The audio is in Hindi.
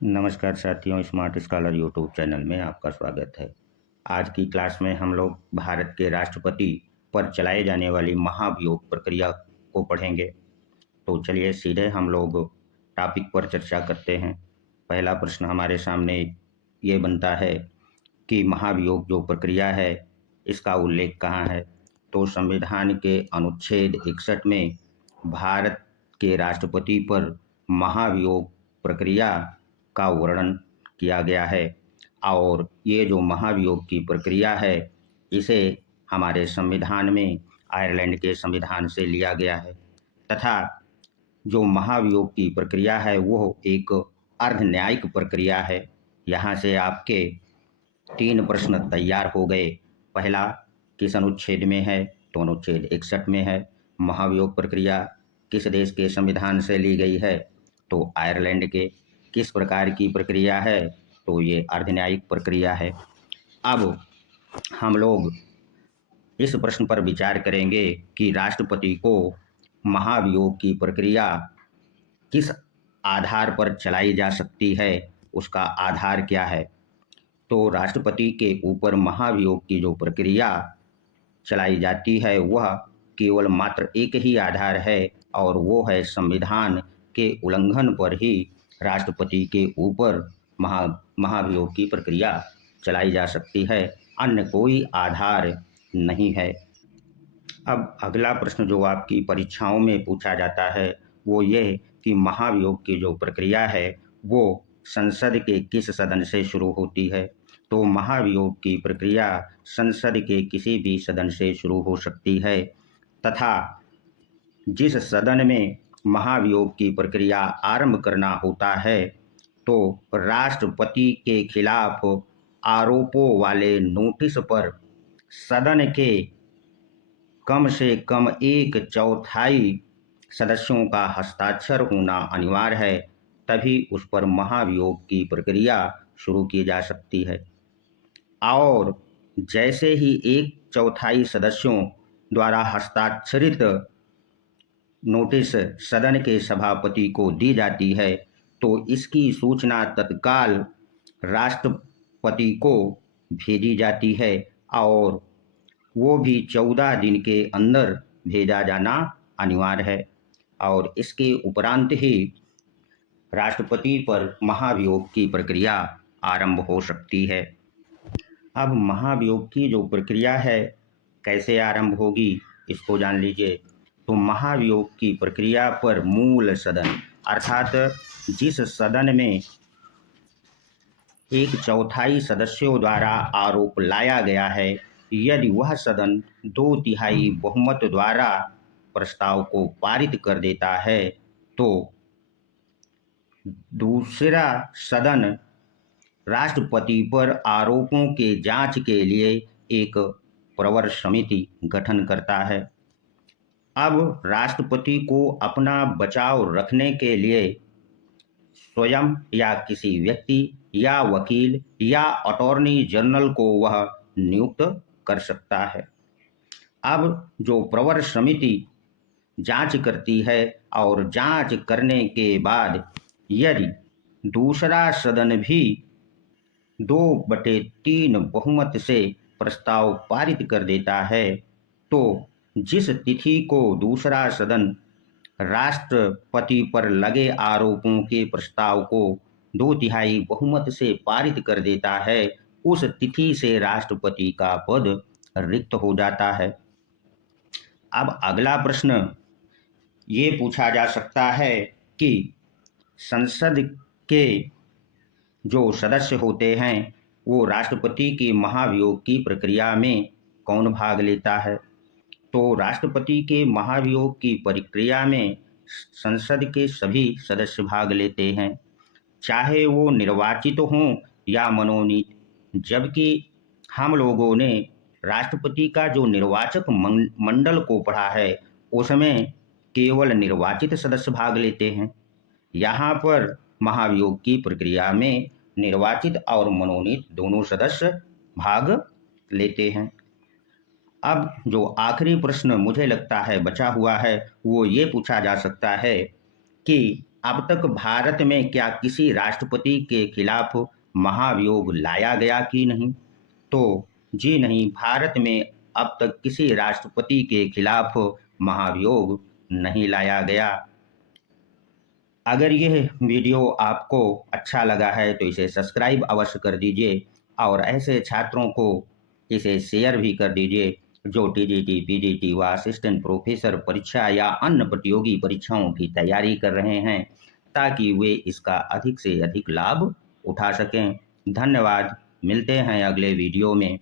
नमस्कार साथियों, स्मार्ट स्कॉलर यूट्यूब चैनल में आपका स्वागत है। आज की क्लास में हम लोग भारत के राष्ट्रपति पर चलाए जाने वाली महाभियोग प्रक्रिया को पढ़ेंगे। तो चलिए सीधे हम लोग टॉपिक पर चर्चा करते हैं। पहला प्रश्न हमारे सामने ये बनता है कि महाभियोग जो प्रक्रिया है इसका उल्लेख कहाँ है। तो संविधान के अनुच्छेद 61 में भारत के राष्ट्रपति पर महाभियोग प्रक्रिया का वर्णन किया गया है और ये जो महाभियोग की प्रक्रिया है इसे हमारे संविधान में आयरलैंड के संविधान से लिया गया है तथा जो महाभियोग की प्रक्रिया है वो एक अर्ध न्यायिक प्रक्रिया है। यहाँ से आपके 3 प्रश्न तैयार हो गए। पहला किस अनुच्छेद में है, तो अनुच्छेद 61 में है। महाभियोग प्रक्रिया किस देश के संविधान से ली गई है, तो आयरलैंड के। किस प्रकार की प्रक्रिया है, तो ये अर्धन्यायिक प्रक्रिया है। अब हम लोग इस प्रश्न पर विचार करेंगे कि राष्ट्रपति को महाभियोग की प्रक्रिया किस आधार पर चलाई जा सकती है, उसका आधार क्या है। तो राष्ट्रपति के ऊपर महाभियोग की जो प्रक्रिया चलाई जाती है वह केवल मात्र एक ही आधार है और वो है संविधान के उल्लंघन पर ही राष्ट्रपति के ऊपर महाभियोग की प्रक्रिया चलाई जा सकती है, अन्य कोई आधार नहीं है। अब अगला प्रश्न जो आपकी परीक्षाओं में पूछा जाता है वो ये कि महाभियोग की जो प्रक्रिया है वो संसद के किस सदन से शुरू होती है। तो महाभियोग की प्रक्रिया संसद के किसी भी सदन से शुरू हो सकती है तथा जिस सदन में महाभियोग की प्रक्रिया आरंभ करना होता है तो राष्ट्रपति के खिलाफ आरोपों वाले नोटिस पर सदन के कम से कम 1/4 सदस्यों का हस्ताक्षर होना अनिवार्य है, तभी उस पर महाभियोग की प्रक्रिया शुरू की जा सकती है। और जैसे ही 1/4 सदस्यों द्वारा हस्ताक्षरित नोटिस सदन के सभापति को दी जाती है तो इसकी सूचना तत्काल राष्ट्रपति को भेजी जाती है और वो भी 14 दिन के अंदर भेजा जाना अनिवार्य है और इसके उपरांत ही राष्ट्रपति पर महाभियोग की प्रक्रिया आरंभ हो सकती है। अब महाभियोग की जो प्रक्रिया है कैसे आरंभ होगी इसको जान लीजिए। तो महाभियोग की प्रक्रिया पर मूल सदन अर्थात जिस सदन में 1/4 सदस्यों द्वारा आरोप लाया गया है, यदि वह सदन 2/3 बहुमत द्वारा प्रस्ताव को पारित कर देता है तो दूसरा सदन राष्ट्रपति पर आरोपों के जांच के लिए एक प्रवर समिति गठन करता है। अब राष्ट्रपति को अपना बचाव रखने के लिए स्वयं या किसी व्यक्ति या वकील या अटॉर्नी जनरल को वह नियुक्त कर सकता है। अब जो प्रवर समिति जांच करती है और जांच करने के बाद यदि दूसरा सदन भी 2/3 बहुमत से प्रस्ताव पारित कर देता है तो जिस तिथि को दूसरा सदन राष्ट्रपति पर लगे आरोपों के प्रस्ताव को 2/3 बहुमत से पारित कर देता है उस तिथि से राष्ट्रपति का पद रिक्त हो जाता है। अब अगला प्रश्न ये पूछा जा सकता है कि संसद के जो सदस्य होते हैं वो राष्ट्रपति की महाभियोग की प्रक्रिया में कौन भाग लेता है। तो राष्ट्रपति के महाभियोग की प्रक्रिया में संसद के सभी सदस्य भाग लेते हैं, चाहे वो निर्वाचित हों या मनोनीत। जबकि हम लोगों ने राष्ट्रपति का जो निर्वाचक मंडल को पढ़ा है उसमें केवल निर्वाचित सदस्य भाग लेते हैं। यहाँ पर महाभियोग की प्रक्रिया में निर्वाचित और मनोनीत दोनों सदस्य भाग लेते हैं। अब जो आखिरी प्रश्न मुझे लगता है बचा हुआ है वो ये पूछा जा सकता है कि अब तक भारत में क्या किसी राष्ट्रपति के खिलाफ महाभियोग लाया गया कि नहीं? तो जी नहीं, भारत में अब तक किसी राष्ट्रपति के खिलाफ महाभियोग नहीं लाया गया। अगर यह वीडियो आपको अच्छा लगा है तो इसे सब्सक्राइब अवश्य कर दीजिए और ऐसे छात्रों को इसे शेयर भी कर दीजिए जो टीजीटी, पीजीटी व असिस्टेंट प्रोफेसर परीक्षा या अन्य प्रतियोगी परीक्षाओं की तैयारी कर रहे हैं, ताकि वे इसका अधिक से अधिक लाभ उठा सकें। धन्यवाद। मिलते हैं अगले वीडियो में।